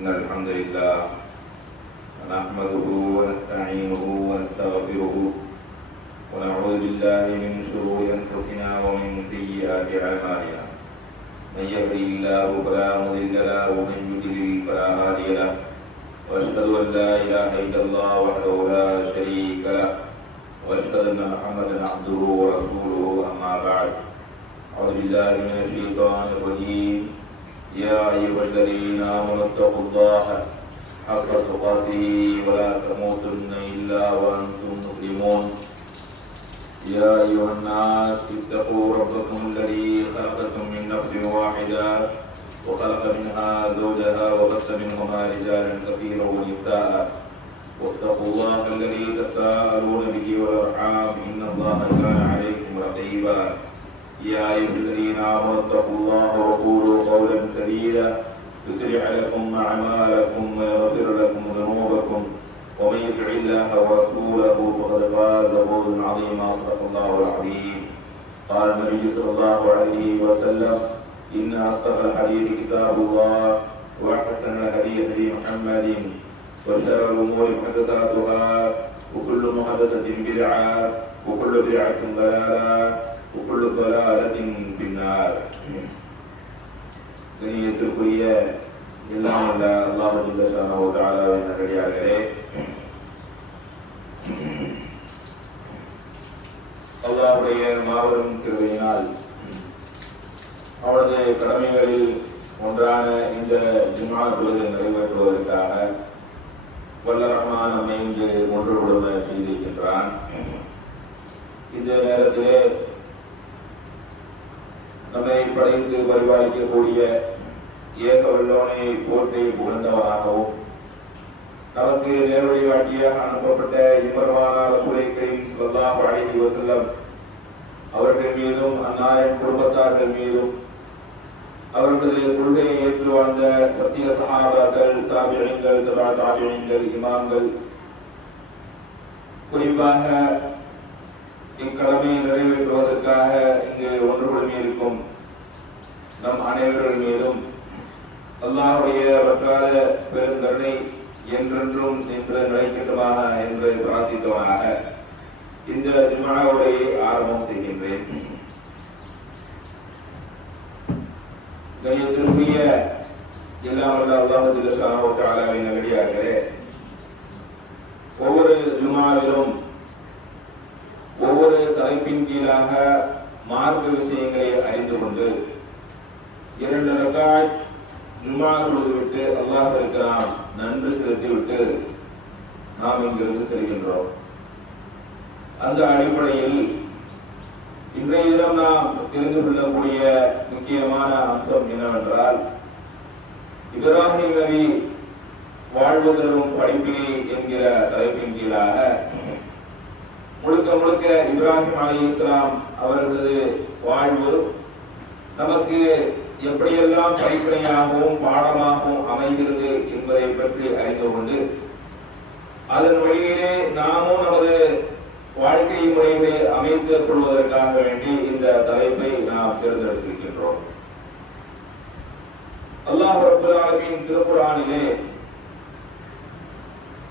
إن الحمد لله نحمده ونستعينه ونستغفره ونعوذ بالله من شرور أنفسنا ومن سيئات أعمالنا من يهده الله فلا مضل له ومن يضلل فلا هادي له وأشهد أن لا إله إلا الله وحده لا شريك له وأشهد أن محمدا عبده ورسوله أما بعد أعوذ بالله من الشيطان الرجيم يا أيها الذين آمنوا اتقوا الله حق تقاته ولا تموتن إلا وأنتم مسلمون يا أيها الناس اتقوا ربكم الذي خلقكم من نفس واحدة وخلق منها زوجها وبث منهما رجالا كثيرا ونساء واتقوا الله الذي تساءلون به والأرحام إن الله كان عليكم رقيبا يا أيها الذين آمنوا اتقوا الله وقولوا قولا سديدا يصلح لكم أعمالكم ويغفر لكم ذنوبكم ومن يطع الله ورسوله فقد فاز فوزا عظيما صدق الله العظيم. قال النبي صلى الله عليه وسلم إن أصدق الحديث كتاب الله وأحسن الهدي هدي محمد وشر الأمور محدثاتها وكل محدثة بدعة وكل بدعة ضلالة وكل ضلالة في النار. கண்ணியத்திற்குரிய எல்லாம் உள்ள அல்லாஹ் ஜல்லஷானஹு வ தஆலாவின் நல்லடியார்களே, அல்லாஹ்வுடைய மாபெரும் கிருபையினால் அவனது கடமைகளில் ஒன்றான இந்த ஜும்ஆ தொழுகை நிறைவேற்றுவதற்காக வல்ல ரஹ்மான் நம்மை இங்கு ஒன்று கொள்ள செய்திருக்கின்றான். இந்த நேரத்திலே நம்மை படைத்து பரிபாலிக்கக்கூடிய ஏக வல்லோனை போற்றி புகழ்ந்தவராகவும் நமக்கு நேர்வழி காட்டியாக அனுப்பப்பட்ட இமர்வான ரசூலை கரீம் ஸல்லல்லாஹு அலைஹி வஸல்லம் அவர்கள் மீதும் அன்னாரின் குடும்பத்தார்கள் மீதும் அவர்களது கொள்கையை ஏற்று வாழ்ந்த சத்திய சஹாபாக்கள், தாபிஈன்கள், தபா தாபிஈன்கள், இமாம்கள், குறிப்பாக இக்கடமையை நிறைவேற்றுவதற்காக இங்கு ஒன்று குழுமியிருக்கும் நம் அனைவர்கள் மீதும் அல்லாஹ்வுடைய வற்றாத பெருங்கருணை என்றென்றும் நின்று நிலைக்கட்டுமாக என்று பிரார்த்தித்தவனாக இந்த ஜும்ஆவை ஆரம்பம் செய்கின்றேன். கண்ணியத்திற்குரிய எல்லாம் வல்ல அல்லாஹ் ஜல்லஷானஹு வ தஆலாவின் நல்லடியார்களே, ஒவ்வொரு ஜும்ஆவிலும் ஒவ்வொரு தலைப்பின் கீழாக மார்க்க விஷயங்களை அறிந்து கொண்டு 2 ரக்காத் ஜும்ஆ தொழுதுவிட்டு அல்லாஹ்விற்கு நாம் நன்றி செலுத்திவிட்டு நாம் இங்கிருந்து செல்கின்றோம். அந்த அடிப்படையில் இன்றைய தினம் நாம் தெரிந்து கொள்ளக்கூடிய முக்கியமான அம்சம் என்னவென்றால், இப்ராஹிம் நபி வாழ்வு தரும் படிப்பினை என்கிற தலைப்பின் கீழாக முழுக்க முழுக்க இப்ராஹிம் அலைஹிஸ்ஸலாம் அவர்களது வாழ்வு நமக்கு எப்படியெல்லாம் படிப்பினையாகவும் பாடமாகவும் அமைகிறது என்பதை பற்றி அறிந்து கொண்டு அதன் வழியிலே நாமும் நமது வாழ்க்கை முறைகளை அமைத்துக் கொள்வதற்காக வேண்டி இந்த தலைப்பை நாம் தேர்ந்தெடுத்திருக்கின்றோம். அல்லாஹ் ரப்பல் ஆலமீன் திருக்குர்ஆனிலே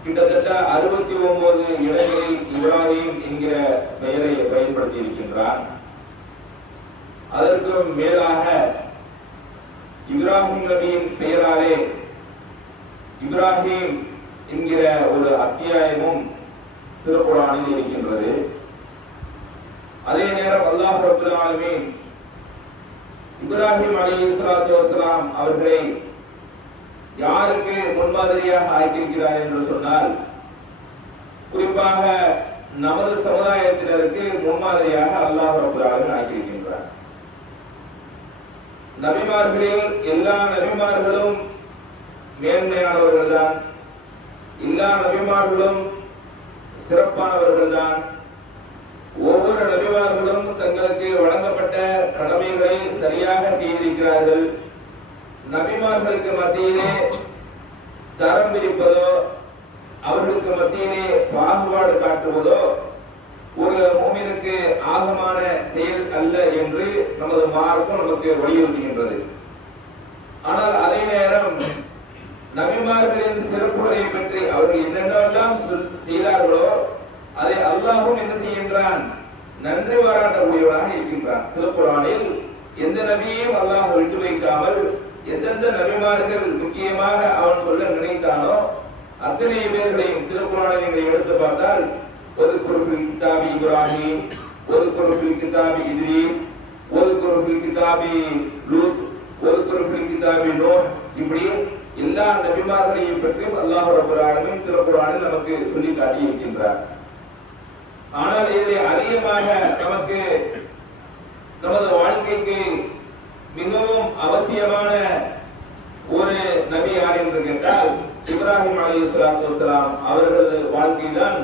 கிட்டத்தட்ட 69 இடங்களில் இப்ராஹிம் என்கிற பெயரை பயன்படுத்தி இருக்கின்றார். அதற்கு மேலாக இப்ராஹிம் நபியின் பெயராலே இப்ராஹிம் என்கிற ஒரு அத்தியாயமும் திருக்குர்ஆனில் இருக்கின்றது. அதே நேரம் அல்லாஹ் ரப்பல் ஆலமீன் இப்ராஹிம் அலைஹிஸ்ஸலாத்து வஸலாம் அவர்களை யாருக்கு முன்மாதிரியாக ஆக்கியிருக்கிறார் என்று சொன்னால், குறிப்பாக நமது சமுதாயத்தினருக்கு முன்மாதிரியாக அல்லாஹ் ரப்பல் ஆலமீன் ஆக்கியிருக்கின்றார். நபிமார்களில் எல்லா நபிமார்களும் மேன்மையானவர்கள் தான், எல்லா நபிமார்களும் சிறப்பானவர்கள் தான். ஒவ்வொரு நபிமார்களும் தங்களுக்கு வழங்கப்பட்ட கடமைகளை சரியாக செய்திருக்கிறார்கள். நபிமார்களுக்கு மத்தியிலே தரம் பிரிப்பதோ அவர்களுக்கு மத்தியிலே பாகுபாடு காட்டுவதோ ஒரு முஃமினுக்கு ஆகமான செயல் அல்ல என்று நமது மார்க்கம் நமக்கு வலியுறுத்துகின்றது. ஆனால் அதே நேரம் நபிமார்களின் சிறப்புகளை பற்றி அவர்கள் என்னென்னவெல்லாம் செய்தார்களோ அதை அல்லாஹ்வும் என்ன செய்கின்றான், நன்றி பாராட்டக்கூடியவனாக இருக்கின்றான். திருக்குர்ஆனில் எந்த நபியையும் அல்லாஹ் விட்டு வைக்காமல் எந்தெந்த நபிமார்கள் முக்கியமாக அவன் சொல்ல நினைத்தானோ அத்தனை பேர்களையும் திருக்குர்ஆனில் நீங்கள் எடுத்து பார்த்தால், ஒதுக்குர் ஃபில் கிதாபி இப்ராஹிம், ஒதுக்குர் ஃபில் கிதாபி இத்ரீஸ், ஒதுக்குர் ஃபில் கிதாபி லூத், ஒதுக்குர் ஃபில் கிதாபி நூஹ், இப்படி எல்லா நபிமார்களையும் பற்றியும் அல்லாஹ் ரப்பல் ஆலமீன் திருக்குர்ஆனில் நமக்கு சொல்லி காட்டி இருக்கின்றார். ஆனால் இதை அதிகமாக நமக்கு நமது வாழ்க்கைக்கு மிகவும் அவசியமான ஒரு நபி யார் என்று கேட்டால் இப்ராஹிம் அலைஹிஸ்ஸலாத்து வஸலாம் அவர்களது வாழ்க்கை தான்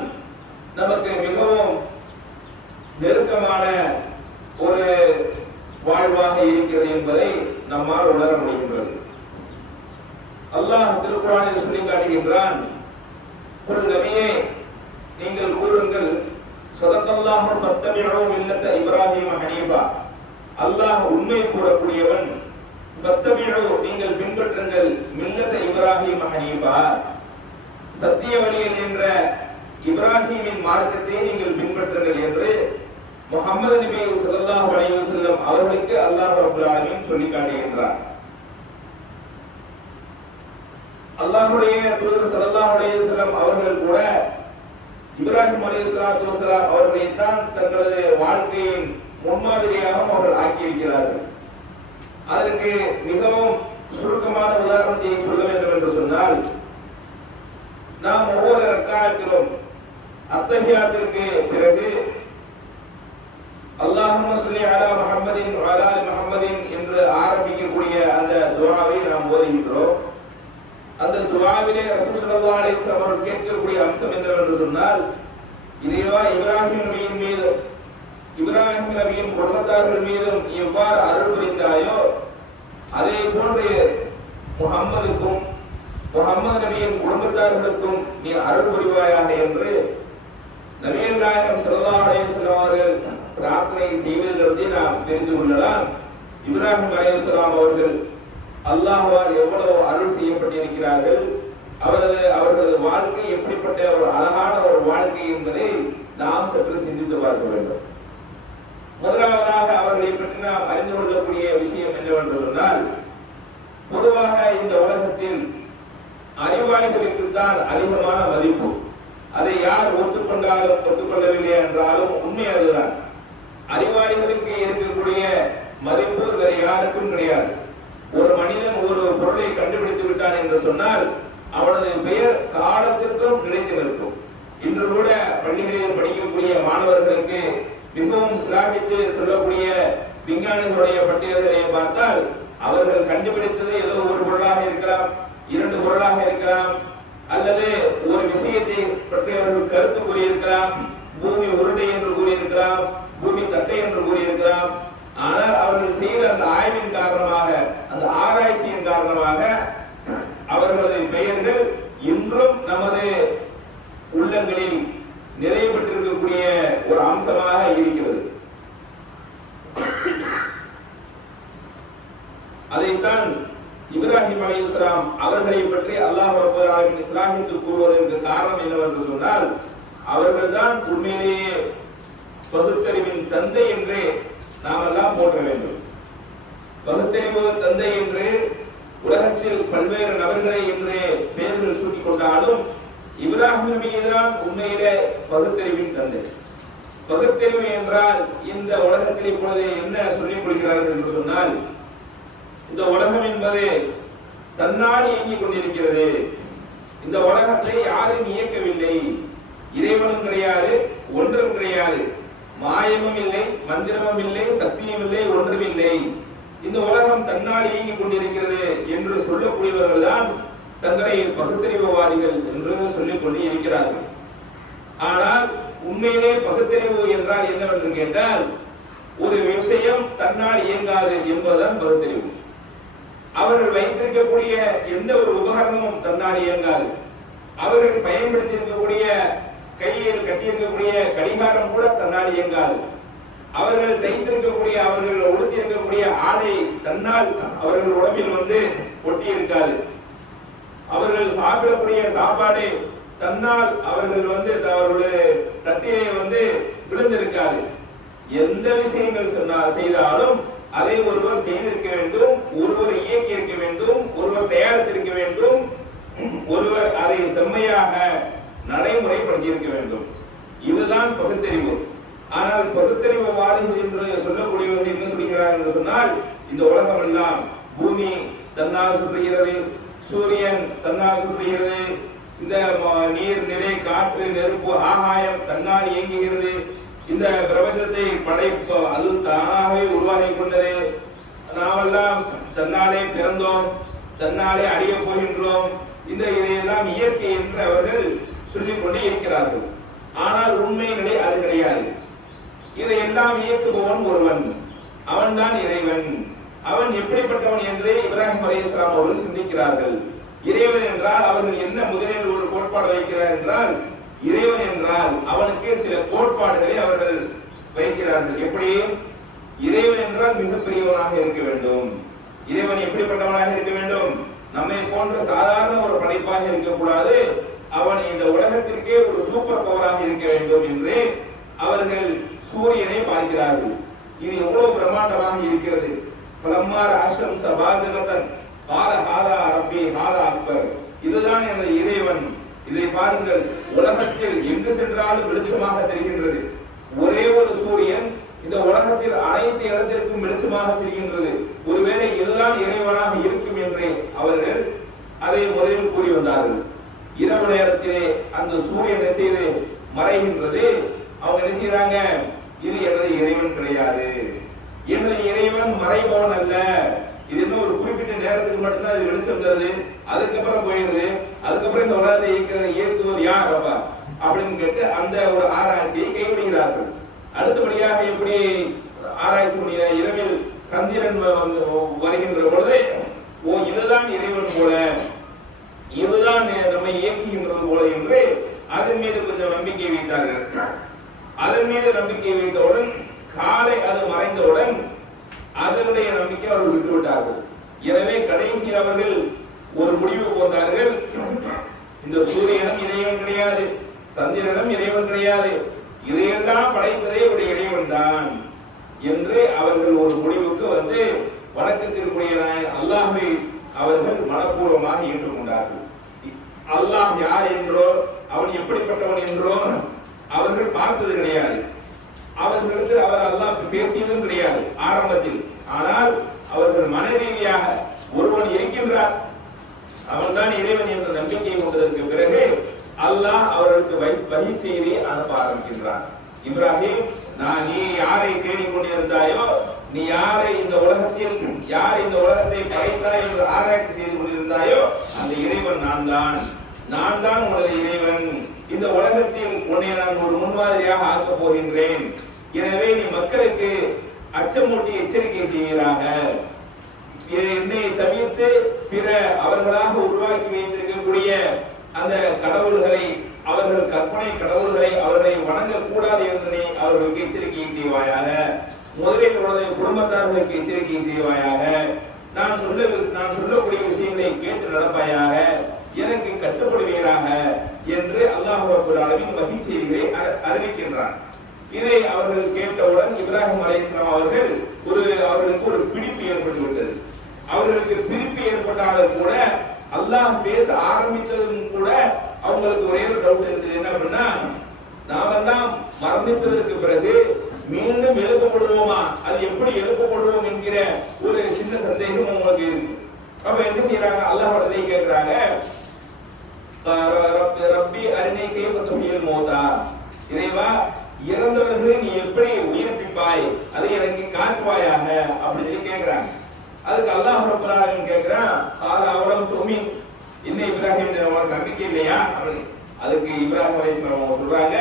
நமக்கு மிகவும் நெருக்கமான ஒரு வாழ்வாக இருக்கிறது என்பதை நம்மால் உணர முடிகின்றது. அல்லாஹ் திருக்குர்ஆனில் சொல்லி காட்டுகின்றான், குல் நபியே நீங்கள் கூறுங்கள், ஸதகல்லாஹு ஃபத்தபிஉ மில்லத இப்ராஹிம் ஹனீஃபா, அல்லாஹ் உண்மை கூறக்கூடியவன், நீங்கள் பின்பற்றுங்கள் மில்லத இப்ராஹிம் ஹனீஃபா, சத்திய வழியில் என்ற இப்ராஹிமின் மார்க்கத்தை நீங்கள் பின்பற்றுங்கள் என்று முஹம்மது நபி ஸல்லல்லாஹு அலைஹி வஸல்லம் அவர்களுக்கு அல்லாஹ் ரப்பல் ஆலமீன் சொல்லி காட்டுகின்றார். அல்லாஹ்வுடைய தூதர் ஸல்லல்லாஹு அலைஹி வஸல்லம் அவர்கள் கூட இப்ராஹிம் அலைஹிஸ்ஸலாத்து வஸலாம் அவர்களை தான் தங்களது வாழ்க்கையின் முன்மாதிரியாக அவர்கள் ஆக்கியிருக்கிறார்கள். அதற்கு மிகவும் சுருக்கமான உதாரணத்தை சொல்ல வேண்டும் என்று சொன்னால், நாம் ஒவ்வொரு ரக்காஅத்திலும் அத்தஹியாத்திற்கு பிறகு அல்லாஹும்ம ஸல்லி அலா முஹம்மதின் வ அலா ஆலி முஹம்மதின் என்று ஆரம்பிக்கக்கூடிய அந்த துஆவை நாம் ஓதுகின்றோம். அந்த துஆவிலே ரசூல் ஸல்லல்லாஹு அலைஹி வஸல்லம் அவர்கள் கேட்கக்கூடிய அம்சம் என்னவென்று சொன்னால், இறைவா இப்ராஹிம் நபியின் மீது இப்ராஹிம் நபியின் குடும்பத்தார்கள் மீதும் எவ்வாறு அருள் புரிந்தாயோ அதே போன்று முஹம்மதுக்கும் முஹம்மது நபியின் குடும்பத்தார்களுக்கும் நீ அருள் புரிவாயாக என்று நபிகள் நாயகம் ஸல்லல்லாஹு அலைஹி வஸல்லம் அவர்கள் பிரார்த்தனை செய்வதிலிருந்து நாம் தெரிந்து கொள்ளலாம். இப்ராஹிம் அலைஹிஸ்ஸலாம் அவர்கள் அல்லாஹ்வால் எவ்வளவு அருள் செய்யப்பட்டிருக்கிறார்கள், அவர்களது வாழ்க்கை எப்படிப்பட்ட ஒரு அழகான ஒரு வாழ்க்கை என்பதை நாம் சற்று சிந்தித்து பார்க்க வேண்டும். முதலாவதாக அவர்களை பற்றி நாம் அறிந்து கொள்ளக்கூடிய விஷயம் என்னவென்று சொன்னால், பொதுவாக இந்த உலகத்தில் அறிவாளிகளுக்கு தான் அதிகமான மதிப்பு. அதை யார் ஒத்துக்கொண்டாலும் ஒத்துக்கொள்ளவில்லை என்றாலும் உண்மை அதுதான். அறிவாளிகளுக்கு இருக்கக்கூடிய மதிப்பு வேற யாருக்கும் கிடையாது. ஒரு மனிதன் ஒரு பொருளை கண்டுபிடித்து விட்டான் என்று சொன்னால் அவனது பெயர் காலத்திற்கும் நிலைத்து நிற்கும். இன்று கூட பள்ளிகளில் படிக்கக்கூடிய மாணவர்களுக்கு மிகவும் சிலாகித்து சொல்லக்கூடிய விஞ்ஞானிகளுடைய பட்டியல்களை பார்த்தால் அவர்கள் கண்டுபிடித்தது ஏதோ ஒரு பொருளாக இருக்கலாம், இரண்டு பொருளாக இருக்கலாம், அல்லது ஒரு விஷயத்தை பற்றி அவர்கள் கருத்து கூறியிருக்கலாம். பூமி உருண்டை என்று கூறியிருக்கலாம், பூமி தட்டை என்று கூறியிருக்கலாம். ஆனால் அவர்கள் செய்த அந்த ஆய்வின் காரணமாக, அந்த ஆராய்ச்சியின் காரணமாக அவர்களது பெயர்கள் இன்றும் நமது உள்ளங்களில் நிறைவேற்றிருக்கக்கூடிய ஒரு அம்சமாக இருக்கிறது. அதைத்தான் இப்ராஹிம் அலைஹிஸ்ஸலாம் அவர்களை பற்றி அல்லாஹ் ரப்பல் ஆலமீன் இஸ்லாமித்து கூறுவதற்கு காரணம் என்னவென்று சொன்னால், அவர்கள்தான் உண்மையிலேயே பகுத்தறிவின் தந்தை என்று நாம் எல்லாம் போற்ற வேண்டும். பகுத்தறிவு தந்தை என்று உலகத்தில் பல்வேறு நபர்களை என்று பெயர்கள் சூட்டிக் கொண்டாலும் இப்ராஹிம் நபிதான் உண்மையிலே பகுத்தறிவின் தந்தை. பகுத்தறிவு என்றால் இந்த உலகத்தில் இப்பொழுது என்ன சொல்லிக் கொள்கிறார்கள் என்று சொன்னால், இந்த உலகம் என்பது தன்னால் இயங்கிக் கொண்டிருக்கிறது. இந்த உலகத்தை யாரும் இயக்கவில்லை. இறைவனும் கிடையாது, ஒன்றும் கிடையாது, மாயமும் இல்லை, மந்திரமும் இல்லை, சக்தியும் இல்லை, ஒன்றும் இல்லை. இந்த உலகம் தன்னால் இயங்கிக் கொண்டிருக்கிறது என்று சொல்லக்கூடியவர்கள் தான் தங்களை பகுத்தறிவுவாதிகள் என்று சொல்லிக் கொண்டு இருக்கிறார்கள். ஆனால் உண்மையிலே பகுத்தறிவு என்றால் என்னவென்று கேட்டால், ஒரு விஷயம் தன்னால் இயங்காது என்பதுதான் பகுத்தறிவு. அவர்கள் வைத்திருக்கக்கூடிய எந்த ஒரு உபகரணமும் தன்னால் இயங்காது. அவர்கள் பயன்படுத்தியிருக்கக்கூடிய கையில் கட்டியிருக்கக்கூடிய கடிகாரம் கூட தன்னால் இயங்காது. அவர்கள் தைத்திருக்கக்கூடிய, அவர்கள் உடுத்தியிருக்கக்கூடிய ஆடை தன்னால் அவர்கள் உடம்பில் ஒட்டி இருக்காது. அவர்கள் சாப்பிடக்கூடிய சாப்பாடு தன்னால் அவர்கள் அவர்களுடைய தட்டிலே விழுந்திருக்காது. எந்த விஷயங்கள் செய்தாலும் அதை ஒருவர் செய்திருக்க வேண்டும், ஒருவர் இயக்கி இருக்க வேண்டும், ஒருவர் தயாரித்திருக்க வேண்டும், ஒருவர் அதை செம்மையாக நடைமுறைப்படுத்தி இருக்க வேண்டும். இதுதான் பகுத்தறிவு. ஆனால் பகுத்தறிவுவாதிகள் என்று சொல்லக்கூடியவர்கள் என்ன சொல்கிறார்கள் என்று சொன்னால், இந்த உலகம் எல்லாம் பூமி தன்னால் சுற்றுகிறது, சூரியன் தன்னால் சுற்றுகிறது, இந்த நீர், நிலை, காற்று, நெருப்பு, ஆகாயம் தன்னால் இயங்குகிறது, இந்த பிரபஞ்சத்தை படைப்பு அது தானாகவே உருவாகி கொண்டது, நாமெல்லாம் தன்னாலே பிறந்தோம், தன்னாலே அழிய போகின்றோம், இதையெல்லாம் இயற்கை என்று அவர்கள் சொல்லிக் கொண்டே இருக்கிறார்கள். ஆனால் உண்மை நிலை அது கிடையாது. இதையெல்லாம் இயக்குபவன் ஒருவன், அவன்தான் இறைவன். அவன் எப்படிப்பட்டவன் என்று இப்ராஹிம் அலைஹிஸ்ஸலாம் அவர்கள் சிந்திக்கிறார்கள். இறைவன் என்றால் அவர்கள் என்ன முதலில் ஒரு கோட்பாடு வைக்கிறார் என்றால், இறைவன் என்றால் அவனுக்கு சில கோட்பாடுகளை அவர்கள் வைக்கிறார்கள். எப்படி? இறைவன் என்றால் மிகப்பெரியவனாக இருக்க வேண்டும், இறைவன் எப்படிப்பட்டவனாக இருக்க வேண்டும்? நம்மை போன்ற சாதாரண ஒரு படைப்பாக இருக்கக்கூடாது, அவன் இந்த உலகத்திற்கே ஒரு சூப்பர் பவராக இருக்க வேண்டும் என்று அவர்கள் சூரியனை பார்க்கிறார்கள். இது எவ்வளவு பிரம்மாண்டமாக இருக்கிறது. பலம்மார் ஆஷம் சபாசகத்தன் கால காலா ரப்பி காலா அக்பர், இதுதான் எனது இறைவன். இதை பாருங்கள், உலகத்தில் எங்கு சென்றாலும் வெளிச்சமாக தெரிகின்றது. ஒரே ஒரு சூரியன் இந்த உலகத்தில் அனைத்து இடத்திற்கும் வெளிச்சமாக செய்கின்றது. ஒருவேளை இதுதான் இறைவனாக இருக்கும் என்று அவர்கள் அதை முதலில் கூறி வந்தார்கள். இரவு நேரத்திலே அந்த சூரியன் செய்து மறைகின்றது. அவங்க என்ன செய்யறாங்க? இது எனது இறைவன் கிடையாது, எனது இறைவன் மறைபவன் அல்ல, இது என்ன ஒரு குறிப்பிட்ட நேரத்துக்கு மட்டும்தான் அது வெளிச்சம் தருது, அதுக்கப்புறம் போயிருது, அதுக்கப்புறம் இந்த உலகத்தை இயக்குவது யார் அப்பா அப்படின்னு கேட்டு அந்த ஒரு ஆராய்ச்சியை கைவிடுகிறார்கள். அடுத்தபடியாக எப்படி ஆராய்ச்சி முடிய இரவில் சந்திரன் வருகின்ற பொழுது, ஓ இதுதான் இறைவன் போல, இதுதான் நம்மை இயக்குகின்றது போல என்று அதன் மீது கொஞ்சம் நம்பிக்கை வைத்தார்கள். அதன் மீது நம்பிக்கை வைத்தவுடன் காலை அது மறைந்தவுடன் அதனுடைய நம்பிக்கை அவர்கள் விட்டுவிட்டார்கள். எனவே கடைசியில் அவர்கள் ஒரு முடிவுக்கு வந்தார்கள், இந்த சூரியனும் இறைவன் கிடையாது, சந்திரனும் இறைவன் கிடையாது, இதையெல்லாம் படைப்பதே ஒரு இறைவன் தான் என்று அவர்கள் ஒரு முடிவுக்கு வந்து வணக்கத்திற்குரிய அல்லாஹ்வை அவர்கள் மனப்பூர்வமாக ஏற்றுக்கொண்டார்கள். அல்லாஹ் யார் என்றோ அவன் எப்படிப்பட்டவன் என்றோ அவர்கள் பார்த்தது கிடையாது. அவர்களுக்கு அவர் அல்லாஹ் பேசியதும் கிடையாது ஆரம்பத்தில். ஆனால் அவர்கள் மன ரீதியாக ஒருவன் இருக்கின்றார், அவன் தான் இறைவன் என்ற நம்பிக்கை கொண்டதற்கு பிறகு அல்லாஹ் அவர்களுக்கு வஹி செய்தியை அனுப்ப ஆரம்பிக்கின்றார். இப்ராஹிம், நீ யாரை தேடிக்கொண்டிருந்தாயோ, நீ யாரை இந்த உலகத்தில் யார் இந்த உலகத்தை படைத்தாய் என்று ஆராய்ச்சி செய்து கொண்டிருந்தாயோ அந்த இறைவன் நான் தான் உனது இறைவன். இந்த உலகத்தில் உன்னை நான் ஒரு முன்மாதிரியாக ஆக்கப் போகின்றேன். எனவே நீ மக்களுக்கு அச்சமூட்டி எச்சரிக்கை செய்கிறாக. என்னை தவிர்த்து பிற அவர்களாக உருவாக்கி வைத்திருக்கக்கூடிய அந்த கடவுள்களை, அவர்கள் கற்பனை கடவுள்களை அவர்களை வணங்கக்கூடாது என்று அவர்களுக்கு எச்சரிக்கை செய்வாயாக. முதலில் உனது குடும்பத்தார்களுக்கு எச்சரிக்கை செய்வாயாக. நான் சொல்லக்கூடிய விஷயங்களை கேட்டு நடப்பாயாக, எனக்கு கட்டுப்படுவீராக என்று அல்லாஹ் ரப்பல் ஆலமீன் வஹி செய்திகளை அறிவிக்கின்றான். இதை அவர்கள் கேட்டவுடன் இப்ராஹிம் அலைஹிஸ்ஸலாம் அவர்களுக்கு ஒரு பிடிப்பு ஏற்பட்டுவிட்டது. அவர்களுக்கு பிரிப்பு ஏற்பட்டாலும் கூட அல்லாஹ் பேச ஆரம்பித்ததும் கூட அவங்களுக்கு ஒரே ஒரு டவுட் இருந்தது. என்ன அப்படின்னா, நாமெல்லாம் மரணித்ததற்கு பிறகு மீண்டும் எழுப்பப்படுவோமா, அது எப்படி எழுப்பப்படுவோம் என்கிற ஒரு சின்ன சந்தேகம் உங்களுக்கு இருக்கு. அப்ப என்ன செய்யறாங்க? அல்லாஹ்விடத்தை கேட்கிறாங்க, ரப்பி அரினி கைஃப துஹ்யில் மௌதா, இறைவா இறந்தவர்களை நீ எப்படி உயிர்ப்பிப்பாய், அதை எனக்கு காட்டுவாயாக அப்படி சொல்லி கேட்கிறாங்க. அதுக்கு அல்லாஹ் ரப்பல் ஆலமீன் கேட்கிறான், அவலம் துமின், இன்னும் இப்ராஹிம் உனக்கு நம்பிக்கை இல்லையா அப்படின்னு. அதுக்கு இப்ராஹிம் அலைஹிஸ்ஸலாம் சொல்றாங்க,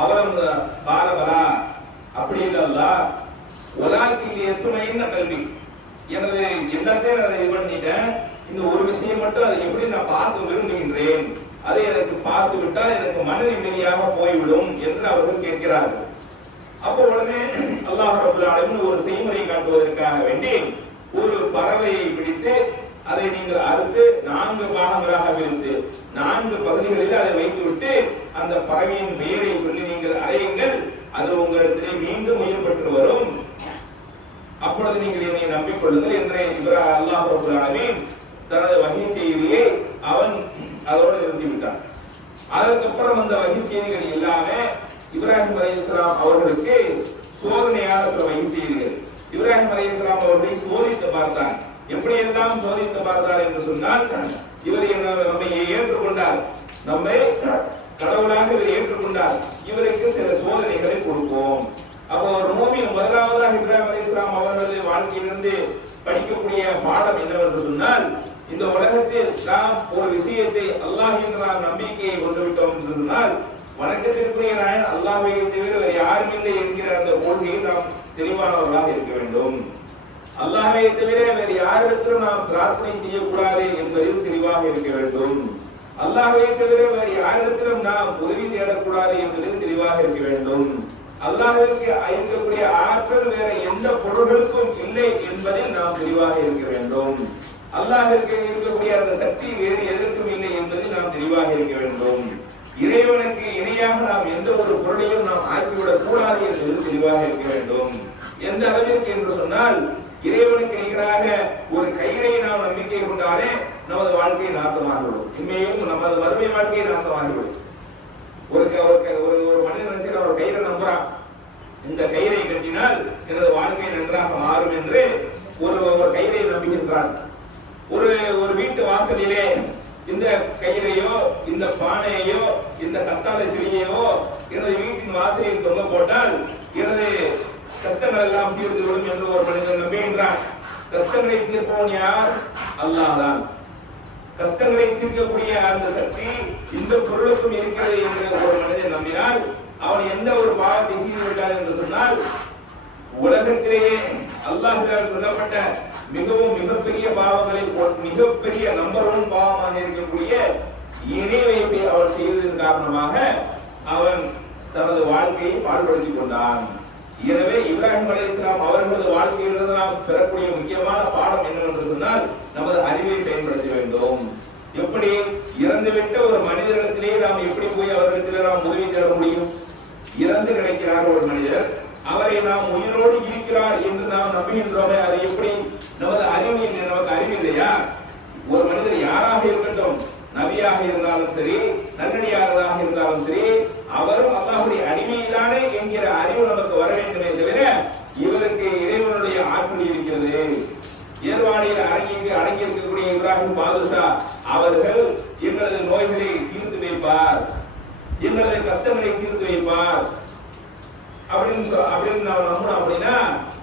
அவலம் பாலபலா, அப்படி இல்ல, உலாக்கில் எத்துணைன்னு கல்வி, எனது எல்லாத்தையும் அதை இது பண்ணிட்டேன், இந்த ஒரு விஷயம் மட்டும் அதை எப்படி நான் பார்க்க விரும்புகின்றேன், அதை எனக்கு பார்த்து விட்டால் எனக்கு மன நிம்மதியாக போய்விடும் என்று அவர்கள் கேட்கிறார்கள். அப்போ உடனே அல்லாஹ் ரப்பல் ஆலமீன் ஒரு செய்முறை காட்டுவதற்காக வேண்டி ஒரு பறவையை பிடித்து அதை நீங்கள் அறுத்து 4 பாகங்களாக பிரித்து 4 பகுதிகளில் அதை வைத்துவிட்டு அந்த பறவையின் பெயரை சொல்லி நீங்கள் அறையுங்கள், அது உங்களிடத்திலே மீண்டும் உயிர் பெற்று வரும், அப்பொழுது நீங்கள் என்னை நம்பிக்கொள்ளுங்கள் என்று அல்லாஹ் ரப்பல் ஆலமீன் தனது வஹி செய்தியை அவன் அதோடு நிறுத்திவிட்டான். அதற்கப்புறம் அந்த வஹி செய்திகள் எல்லாமே இப்ராஹிம் அலைஹிஸ்ஸலாம் அவர்களுக்கு சோதனையான சில வஹி செய்திகள். இப்ராஹிம் அலைஹிஸ்ஸலாம் அவர்களை சோதித்து பார்த்தார். எப்படி எல்லாம் சோதித்து பார்த்தார் என்று சொன்னால், இவர் நம்மை ஏற்றுக்கொண்டார், நம்மை கடவுளாக இவர் ஏற்றுக்கொண்டார், இவருக்கு சில சோதனைகளை கொடுப்போம். அப்போ ஒரு மூமின் முதலாவதாக இப்ராஹிம் அலைஹிஸ்ஸலாம் அவர்களது வாழ்க்கையிலிருந்து படிக்கக்கூடிய பாடம் என்னவென்று சொன்னால், இந்த உலகத்தில் நாம் ஒரு விஷயத்தை அல்லாஹ் என்ற நம்பிக்கையை கொண்டுவிட்டோம் என்று சொன்னால், வணக்கத்திற்குரிய நாயன் அல்லாஹ்வை தவிர வேறு யாரும் இல்லை என்கிற அந்த கொள்கையில் நாம் தெளிவானவர்களாக இருக்க வேண்டும். அல்லாஹ்வை தவிர வேறு யாரிடத்திலும் நாம் பிரார்த்தனை செய்யக்கூடாது என்பதில் தெளிவாக இருக்க வேண்டும். அல்லாஹ்வை தவிர வேறு யாரிடத்திலும் நாம் உதவி தேடக்கூடாது என்பதில் தெளிவாக இருக்க வேண்டும். அல்லாஹ்விற்கு இருக்கக்கூடிய ஆற்றல் வேற எந்த பொருள்களுக்கும் இல்லை என்பதில் நாம் தெளிவாக இருக்க வேண்டும். அல்லாஹ்விற்கு இருக்கக்கூடிய அந்த சக்தி வேறு எதற்கும் இல்லை என்பதில் நாம் தெளிவாக இருக்க வேண்டும். இறைவனுக்கு இணையாக நாம் எந்த ஒரு பொருளையும் நாம் ஆக்கிவிடக் கூடாது என்பதில் தெளிவாக இருக்க வேண்டும். எந்த அளவிற்கு என்று சொன்னால், இறைவனுக்கு நிகராக ஒரு கயிறை நாம் நம்பிக்கை கொண்டாலே நமது வாழ்க்கை நாசமாகிவிடும். இன்மையும் நமது வறுமை வாழ்க்கையை நாசமாகிவிடும். ஒரு மனிதன் ஒரு கயிறை நம்புறான், இந்த கயிறை கட்டினால் எனது வாழ்க்கை நன்றாக மாறும் என்று ஒரு கயிறை நம்புகின்றான். ஒரு வீட்டு வாசலிலே இந்த கயிறையோ இந்த பானையோ இந்த கத்தாழை செடியையோ எனது வீட்டின் வாசலில் தொங்க போட்டால் எனது கஷ்டங்கள் எல்லாம் தீர்ந்து விடும் என்று ஒரு மனிதன் நம்புகின்றான். கஷ்டங்களை தீர்ப்பவன் யார்? அல்லாஹ் தான். கஷ்டங்களை தீர்க்கக்கூடிய அந்த சக்தி இந்த பொருளுக்கும் இருக்கிறது என்று ஒரு மனிதன் நம்பினால் அவன் எந்த ஒரு பாவத்தை செய்து விட்டான் என்று சொன்னால், உலகத்திலேயே அல்லாஹ்வால் சொல்லப்பட்ட மிகப்பெரிய பாவங்களில் மிகப்பெரிய நம்பர் 1 பாவமாக இருக்கக்கூடிய இணை வைப்பை அவன் செய்ததன் காரணமாக அவன் தனது வாழ்க்கையை பாடுபடுத்திக் கொண்டான். எனவே இப்ராஹிம் அலைஹிஸ்ஸலாம் அவர்களது வாழ்க்கையிலிருந்து நாம் பெறக்கூடிய முக்கியமான பாடம் என்னவென்று சொன்னால், நமது அறிவை பயன்படுத்த வேண்டும். எப்படி இறந்துவிட்ட ஒரு மனிதனிடத்திலே நாம் எப்படி போய் அவரிடத்திலே நாம் உதவி தேட முடியும்? இறந்து கிடைக்கிறார் ஒரு மனிதர், அவரை நாம் உயிரோடு இருக்கிறார் என்று நாம் நம்புகின்றோமே, அது எப்படி? நமது அறிவு நமக்கு அறிவு இல்லையா? ஒரு மனிதர் யாராக இருக்கட்டும், நபியாக இருந்தாலும் சரி, நல்லடியார்களாக இருந்தாலும் சரி, அவரும் அல்லாஹ்வுடைய அடிமைதானே என்கிற அறிவு நமக்கு வர வேண்டுமே தவிர, இவருக்கு இறைவனுடைய ஆற்றல் இருக்கிறது. ஏர்வாடியில் அடங்கி இருக்கக்கூடிய இப்ராஹிம் பாதுஷா அவர்கள் எங்களது நோய்களை தீர்த்து வைப்பார், எங்களது கஷ்டங்களை தீர்த்து வைப்பார் அப்படின்னு நாம் நம்பணும். அப்படின்னா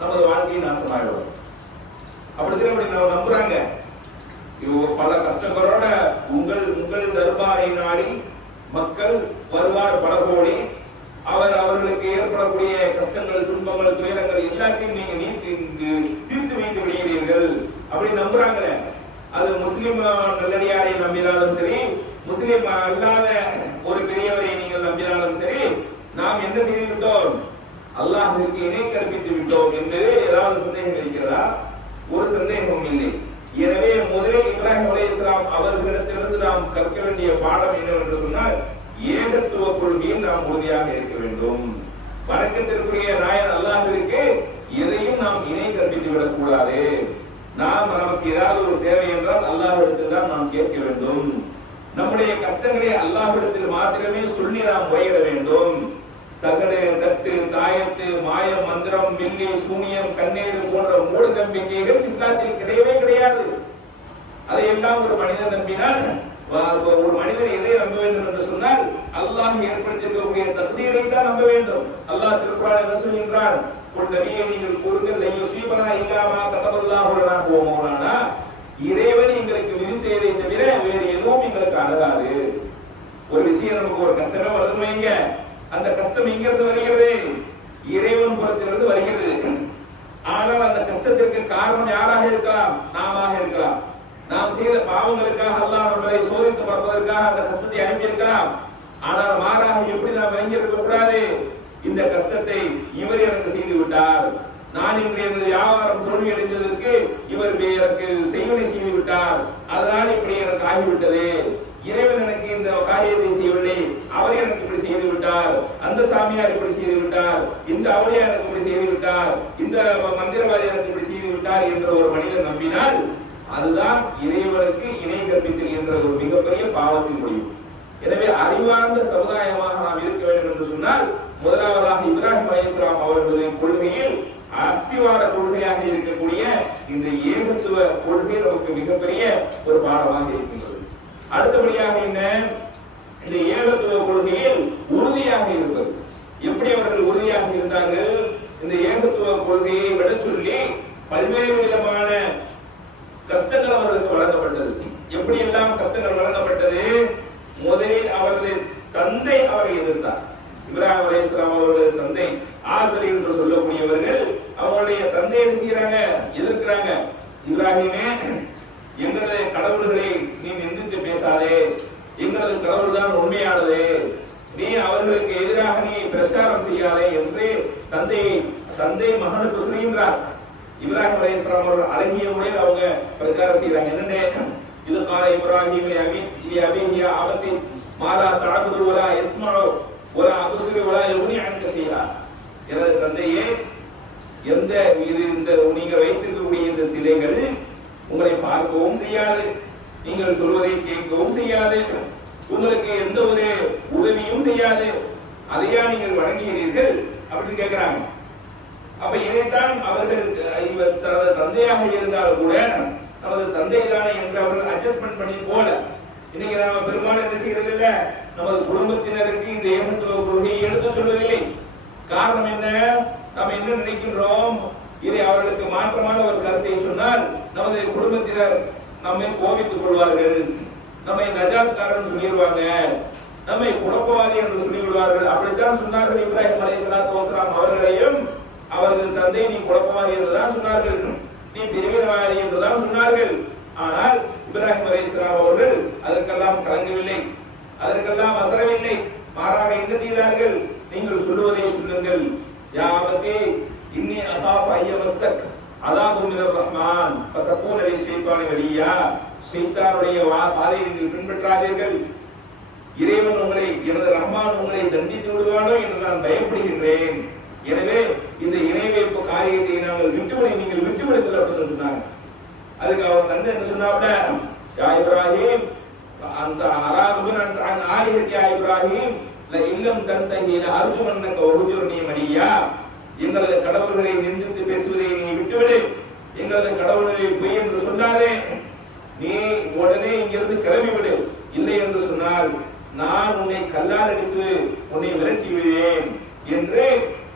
நமது வாழ்க்கையை நாசமாயிடும். அப்படி நம்ம நம்புறாங்க. பல கஷ்டங்களோட உங்கள் தர்பாரை நாடி மக்கள் வருவார் பல கோடி. அவர்களுக்கு ஏற்படக்கூடிய கஷ்டங்கள், துன்பங்கள், துயரங்கள் எல்லாத்தையும் நீங்க தீர்த்து வைத்து விடுகிறீர்கள் அப்படி நம்புறாங்களே. அது முஸ்லிம் நல்லடியாரை நம்பினாலும் சரி, முஸ்லிம் அல்லாத ஒரு பெரியவரை நீங்கள் நம்பினாலும் சரி, நாம் என்ன செய்து விட்டோம்? அல்லாஹ்விற்கு இணை கற்பித்து விட்டோம் என்று ஏதாவது சந்தேகம் இருக்கிறதா? ஒரு சந்தேகமும் இல்லை. எனவே முதலில் இப்ராஹிம் அலைஹிஸ்ஸலாம் அவர்களிடத்திலிருந்து நாம் கற்க வேண்டிய பாடம் என்னவென்று சொன்னால், ஏகத்துவ கொள்கையில் நாம் உறுதியாக இருக்க வேண்டும். வணக்கத்திற்குரிய நாயன் அல்லாஹ்விற்கு எதையும் நாம் இணை கற்பித்து விடக் கூடாது. நமக்கு ஏதாவது ஒரு தேவை என்றால் அல்லாஹ்விடத்தில் தான் நாம் கேட்க வேண்டும். நம்முடைய கஷ்டங்களை அல்லாஹ்விடத்தில் மாத்திரமே சொல்லி நாம் முறையிட வேண்டும். தகடு, தட்டு, தாயத்து, மாயம், மந்திரம், பில்லி, சூனியம், கண்ணீர் போன்ற மூட நம்பிக்கைகள் இஸ்லாத்தில் கிடையவே கிடையாது. அதையெல்லாம் ஒரு மனிதன் நம்பினால், ஒரு மனிதன் எதை நம்ப வேண்டும் என்று சொன்னால், அல்லாஹ் ஏற்படுத்தியிருக்கக்கூடிய தக்தீரை தான் நம்ப வேண்டும். அல்லாஹ் திருக்குர்ஆனில் என்ன சொல்கின்றான்? நபியே நீங்கள் கூறுங்கள், லை யுஸீபனா இல்லா மா கதபல்லாஹு லனா வ மௌலானா, இறைவன் எங்களுக்கு விதித்ததை தவிர வேறு எதுவும் எங்களுக்கு அழகாது. ஒரு விஷயம் நமக்கு ஒரு கஷ்டமே வருதுமைங்க, அந்த கஷ்டம் எங்கிருந்து வருகிறது? இறைவன் புறத்திலிருந்து வருகிறது. ஆனால் அந்த கஷ்டத்திற்கு காரணம் யாராக இருக்கலாம்? நாம இருக்கலாம். நாம் செய்த பாவங்களுக்காக அல்லாஹ் நம்மளை சோதித்து பார்ப்பதற்காக அந்த கஷ்டத்தை அனுப்பியிருக்கலாம். ஆனால் மாறாக எப்படி நாம் விளங்கியிருக்க கூடாது? இந்த கஷ்டத்தை இவர் எனக்கு செய்து விட்டார், நான் இன்று எனது வியாபாரம் தோல்வி அடைந்ததற்கு இவர் எனக்கு செய்வனை செய்து விட்டார், அதனால் இப்படி எனக்கு ஆகிவிட்டது. இறைவன் எனக்கு இந்த காரியத்தை செய்யவில்லை, அவர் எனக்கு இப்படி செய்து விட்டார், அந்த சாமியார் இப்படி செய்து விட்டார், இந்த அவளியா எனக்கு இப்படி செய்து விட்டார், இந்த மந்திரவாதி எனக்கு இப்படி செய்து விட்டார் என்று ஒரு மனிதன் நம்பினால் அதுதான் இறைவனுக்கு இணை கற்பித்தல் என்ற ஒரு மிகப்பெரிய பாவத்தின் முடிவு. எனவே அறிவார்ந்த சமுதாயமாக நாம் இருக்க வேண்டும் என்று சொன்னால், முதலாவதாக இப்ராஹிம் அலைஹிஸ்ஸலாம் அவர்களின் கொள்கையில் அஸ்திவார கொள்கையாக இருக்கக்கூடிய இந்த ஏகத்துவ கொள்கை நமக்கு மிகப்பெரிய ஒரு பாடமாக இருக்கின்றது. அடுத்தபடியாக என்ன? இந்த ஏகத்துவ கொள்கையில் உறுதியாக இருப்பது. எப்படி அவர்கள் உறுதியாக இருந்தார்கள்? இந்த ஏகத்துவ கொள்கையை விட சொல்லி பல்வேறு விதமான கஷ்டங்கள் அவர்களுக்கு வழங்கப்பட்டது. எப்படி எல்லாம் கஷ்டங்கள் வழங்கப்பட்டது? முதலில் அவரது தந்தை அவரை எதிர்த்தார். இப்ராஹிம் அலைஹிஸ்ஸலாம் அவருடைய தந்தை ஆசர் என்று சொல்லக்கூடியவர்கள் அவருடைய தந்தையை செய்யறாங்க, எதிர்க்கிறாங்க. இப்ராஹிமே, எங்களது கடவுள்களை நீ நிந்தித்து பேசாதே, எங்களது கடவுள் தான் உண்மையானது, நீ அவர்களுக்கு எதிராக நீ பிரச்சாரம் செய்யாதே என்று தந்தை மகனுக்கு சொல்கின்றார். இப்ராஹிம் அலைஹிஸ்ஸலாம் அவர்கள் அழகிய முறையில் அவங்க பிரச்சாரம் செய்யறாங்க. என்னென்ன இது கால இப்ராஹிம் அபிஹியா அவத்தி மாலா தஅபுது வலா யஸ்மஉ வலா அப்சுரு வலா யுக்னி அன்க ஷைஆ. எனது தந்தையே, எந்த இந்த நீங்கள் வைத்திருக்கக்கூடிய இந்த சிலைகள் உங்களை பார்க்கவும் செய்யாது, நீங்கள் சொல்வதை கேட்கவும் செய்யாது, உங்களுக்கு எந்த ஒரு உதவியும் செய்யாது, அதையா நீங்கள் வணங்குகிறீர்கள் அப்படின்னு கேட்கிறாங்க. அப்ப இதைத்தான் அவர்கள் தனது தந்தையாக இருந்தால் கூட நமது தந்தை தானே என்று அவர்கள் அட்ஜஸ்ட்மெண்ட் பண்ணி போல. இன்னைக்கு நாம பெரும்பாலும் என்ன செய்யறது இல்ல, நமது குடும்பத்தினருக்கு இந்த ஏகத்துவ கொள்கையை எடுத்து சொல்வதில்லை. காரணம் என்ன? நாம் என்ன நினைக்கின்றோம், இதை அவர்களுக்கு மாற்றமான ஒரு கருத்தை சொன்னால் நமது குடும்பத்தினர் நம்மை கோபித்துக் கொள்வார்கள், நம்மை நஜாத்காரன் சொல்லிடுவாங்க, நம்மை குழப்பவாதி என்று சொல்லிவிடுவார்கள். அப்படித்தான் சொன்னார்கள் இப்ராஹிம் அலைஹிஸ்ஸலாத்து வஸலாம் அவர்களையும். அவரது தந்தை நீ குழப்பவாதி என்றுதான் சொன்னார்கள், நீ பிரிவினவாதி என்றுதான் சொன்னார்கள். ஆனால் இப்ராஹிம் அலைஹிஸ்ஸலாம் அவர்கள் அதற்கெல்லாம் கலங்கவில்லை, அதற்கெல்லாம் அசரவில்லை. மாறாக என்ன செய்தார்கள்? நீங்கள் சொல்லுவதை சொல்லுங்கள். யா அபதி இன்னி அகாஃபு அய்யமஸ்ஸக் அதாபு மினர் ரஹ்மான் ஃபதகூன லிஷைத்தானி வலியா. ஷைத்தானுடைய பாதையை நீங்கள் பின்பற்றாதீர்கள். இறைவன் உங்களை, எனது ரஹ்மான் உங்களை தண்டித்து விடுவானோ என்று நான் பயப்படுகின்றேன். எனவே இந்த இணை வைப்பு காரியத்தை நாங்கள் நீங்கள் விட்டுவிடுங்கள் அப்படின்னு சொன்னாங்க. அதுக்கு அவர் தந்தை என்ன சொன்னாப்ல, யா இப்ராஹிம் அந்த அராகுபன் அன் ஆலிஹத் யா இப்ராஹிம் ல இல்லம் தன்தஹி ல அர்ஜுமன்னக வஹுஜுர்னி மலியா. எங்களது கடவுள்களை நிந்தித்து பேசுவதை நீ விட்டுவிடு, எங்களது கடவுள்களை பொய் என்று சொன்னாரே, நீ உடனே இங்கிருந்து கிளம்பி விடு. இல்லை என்று சொன்னால் நான் உன்னை கல்லால் அடித்து உன்னை விரட்டி விடுவேன் என்று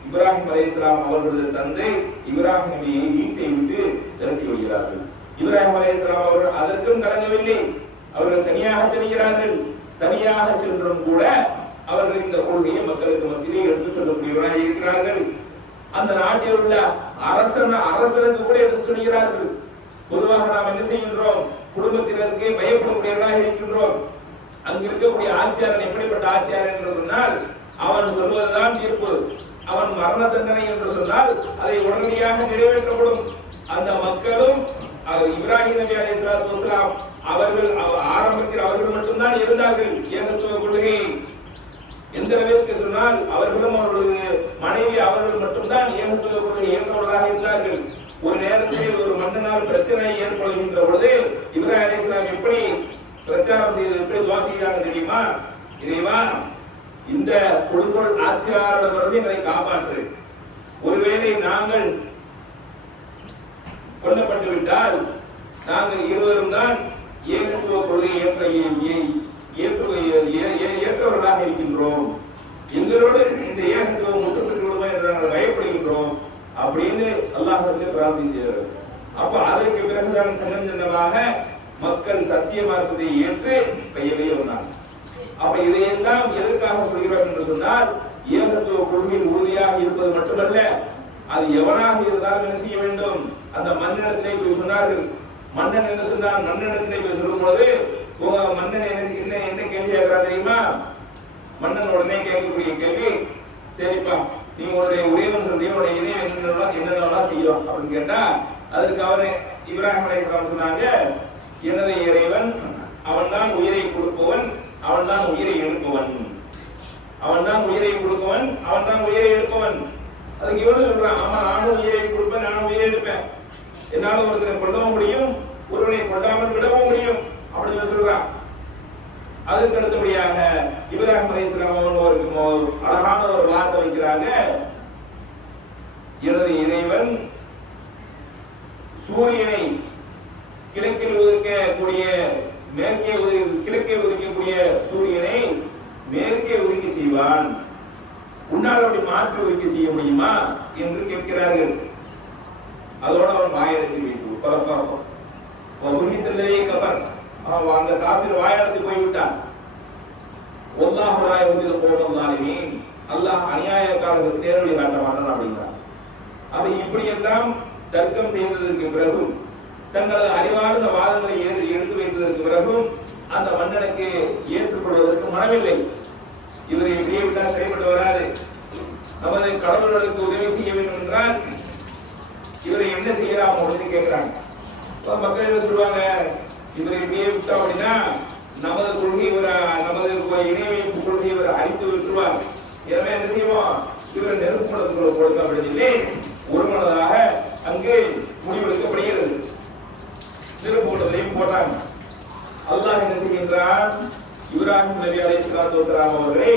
இப்ராஹிம் அலைஹிஸ்ஸலாம் அவர்களது தந்தை இப்ராஹிம் நபியை வீட்டை விட்டு விரட்டி விடுகிறார்கள். இப்ராஹிம் அலைஹிஸ்ஸலாம் அவர்கள் அதற்கும் கலங்கவில்லை. அவர்கள் தனியாக செல்கிறார்கள். தனியாக சென்றும் கூட அவர்கள் இந்த கொள்கையை மக்களுக்கு மத்தியிலே எடுத்து சொல்லக்கூடியவராக இருக்கிறார்கள். அந்த நாட்டில் உள்ள அரசனுக்கு கூட எடுத்து சொல்கிறார்கள். பொதுவாக நாம் என்ன செய்கின்றோம், குடும்பத்தினருக்கு பயப்படக்கூடியவராக இருக்கின்றோம். அங்கு இருக்கக்கூடிய ஆட்சியாளன் எப்படிப்பட்ட ஆட்சியாளர் என்று சொன்னால் அவன் சொல்வதுதான் தீர்ப்பு. அவன் மரண தண்டனை என்று சொன்னால் அதை உடனடியாக நிறைவேற்றப்படும். அந்த மக்களும் இப்ராஹிம் நபி அலைஹிஸ்ஸலாத்து வஸலாம் அவர்கள் ஆரம்பத்தில் அவர்கள் மட்டும்தான் இருந்தார்கள் ஏகத்துவ கொள்கை. எந்த அளவிற்கு சொன்னால் அவர்களும் அவர்களது மனைவி அவர்கள் மட்டும்தான் ஏகத்துவ கொள்கை ஏற்றவர்களாக இருந்தார்கள். ஒரு நேரத்தில் ஒரு மன்னனால் பிரச்சனை ஏற்படுகின்ற பொழுது இப்ராஹிம் அலைஹிஸ்ஸலாம் எப்படி பிரச்சாரம் செய்து எப்படி துஆ செய்தாங்க தெரியுமா? இறைவா, இந்த கொடுங்கோல் ஆட்சியாளரிடமிருந்து எங்களை காப்பாற்று. ஒருவேளை நாங்கள் கொல்லப்பட்டு விட்டால் நாங்கள் இருவரும் தான் ஏகத்துவ கொள்கை ஏற்றவர்களாக இருக்கின்றோம். எங்களோடு இந்த ஏகத்துவம் முற்றுப்பெற்று விடுமா என்று நாங்கள் பயப்படுகின்றோம் அப்படின்னு அல்லாஹ்விடத்தில் பிரார்த்தனை செய்கிறார். அப்ப அதற்கு பிறகுதான் சங்கம் சங்கமாக மக்கள் சத்திய மார்க்கத்தை ஏற்று கையிலேயே வந்தாங்க. அப்ப இதையெல்லாம் எதற்காக சொல்கிறோம் என்று சொன்னால் ஏகத்துவ கொள்கையில் உறுதியாக இருப்பது மட்டுமல்ல, அது எவனாக இருந்தாலும் என்ன செய்ய வேண்டும், அந்த மன்னனிடத்திலே போய் சொன்னார்கள். மன்னன் என்ன சொன்னார்? மன்னனிடத்திலே போய் சொல்லும் பொழுது மன்னன் என்ன கேள்வி கேட்கிறார் தெரியுமா? மன்னன் உடனே கேட்கக்கூடிய கேள்வி, சரிப்பா நீ உன்னுடைய உறைவன் சொல்லி உன்னுடைய இணையம் என்னென்னலாம் செய்யும் அப்படின்னு கேட்டா, அதற்கு அவரு இப்ராஹிம் அலைஹிஸ்ஸலாம் சொன்னாங்க, எனது இறைவன் அவன் தான் உயிரை கொடுப்பவன், அவன் தான் உயிரை எழுப்பவன், அவன் தான் உயிரை கொடுப்பவன், அவன் தான் உயிரை எழுப்பவன். அதுக்கு இவனு சொல்றான், ஆமா நானும் உயிரை கொடுப்பேன், நானும் உயிரை எடுப்பேன், என்னால ஒருத்தரை கொல்லவும் முடியும், ஒருவனை கொல்லாமல் விடவும் முடியும் அப்படின்னு சொல்றான். அதுக்கு அடுத்தபடியாக இப்ராஹிம் அலைஹிஸ்ஸலாம் அவர்களுக்கு அழகான ஒரு வார்த்தை வைக்கிறாங்க, எனது இறைவன் சூரியனை கிழக்கில் உதிக்கக்கூடிய கிழக்கே உதிக்கக்கூடிய சூரியனை மேற்கே உதிக்க செய்வான், உன்னால் அப்படி மாற்றி உதிக்க செய்ய முடியுமா என்று கேட்கிறார்கள். அதோட அவன் வாயெடுத்து வைத்து கபர், அந்த காபிர் வாயெடுத்து போய்விட்டான். அல்லாஹ் அநியாயக்காரர்கள் நேரடி காட்ட மாட்டான் அப்படிங்கிறான். அதை இப்படி எல்லாம் தர்க்கம் செய்ததற்கு பிறகும் தங்களது அறிவார்ந்த வாதங்களை எடுத்து வைத்ததற்கு பிறகும் அந்த மன்னனுக்கு ஏற்றுக்கொள்வதற்கு மனமில்லை. இவரை இப்படியே விட்டா செயல்பட்டு வராது. நமது கடவுள்களுக்கு உதவி செய்ய வேண்டும் என்றால் இவரை என்ன செய்யலாம் அப்படின்னு கேட்கிறாங்க. மக்கள் என்ன சொல்லுவாங்க, இவரை இப்படியே விட்டா அப்படின்னா நமது கொள்கை நமது இணை வைப்பு கொள்கை இவர் அழித்து விட்டுருவார். எனவே என்ன செய்வோம், இவரை நெருப்புக்குள்ள கொடுக்க அப்படின்னு ஒரு மனதாக அங்கு முடிவெடுக்கப்படுகிறது. நெருப்புக்குள்ளதையும் போட்டாங்க. அல்லாஹ் என்ன செய்கின்றான், இப்ராஹிம் நபி அலைஹிஸ்ஸலாத்து வஸலாம் அவர்களை